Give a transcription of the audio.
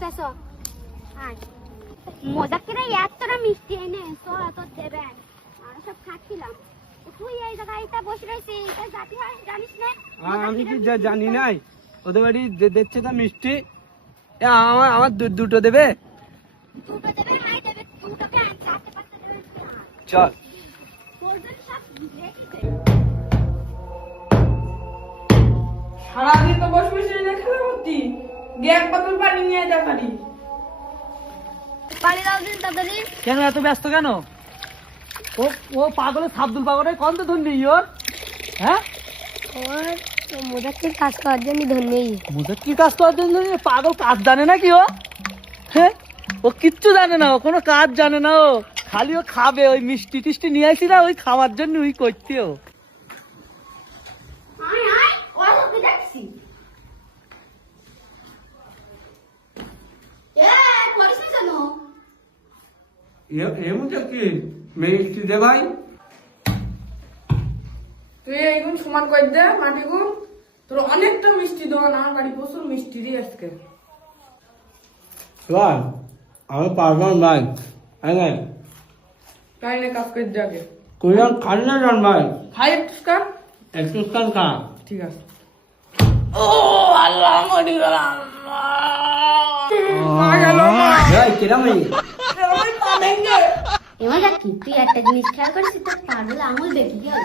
চেঁচো আয় মজা করে এতটা মিষ্টি এনে তোর দেবেন আর সব খাচ্ছিলাম তুই এই জায়গায় বসে রয়েছিস জাতি হয় জানিস না আমি কি জানি নাই ওদের বাড়ি দেখছে তা মিষ্টি আমার দুটো দেবে দুটো দেবে হাই দেবে দুটোকে আনতে আস্তে পাস্তে দেবে চল তোর জন্য সব রেখেছে সারাদিন তো বসে বসে খেলা করতি গিয়ে এক বোতল পানি নিয়ে যা পারি পানি দাও দিন তাড়াতাড়ি কেন এত ব্যস্ত কেন ও ও পাগলের সাবদুল পাগলের কত ধরলি ওর হ্যাঁ ওর মজাকের কাজ করার জন্য ধন্যই মুঝে কি কাজ করার জন্য পাগল কাজ জানে না কি ও হ্যাঁ ও কিচ্ছু জানে না ও কোনো কাজ জানে না ও খালি ও খাবে ওই মিষ্টি টিষ্টি নিয়ে আসি না ওই খাওয়ার জন্য ওই করতে ও আয় আয় ওর ওকে দেখছি করিস না জানো এমন কি মিষ্টি দে ভাই তুই এইগুন সমান করে দে মাটিগুন তোর অনেকটা মিষ্টি দোকান আমার বাড়ি প্রচুর মিষ্টি রে আজকে ভাই আমি পারবো না ভাই আগে তাই না কাজ করে দে আগে কইলাম খান না জান ভাই খাই একটু কার একটু খান খা ঠিক আছে ও আল্লাহ মরি গেলাম মা গেল মা এই কিরাম এই ওই পা ভেঙে এমন কি তুই একটা জিনিস খেয়াল করিস তোর পাগল আঙুল বেঁকে গেল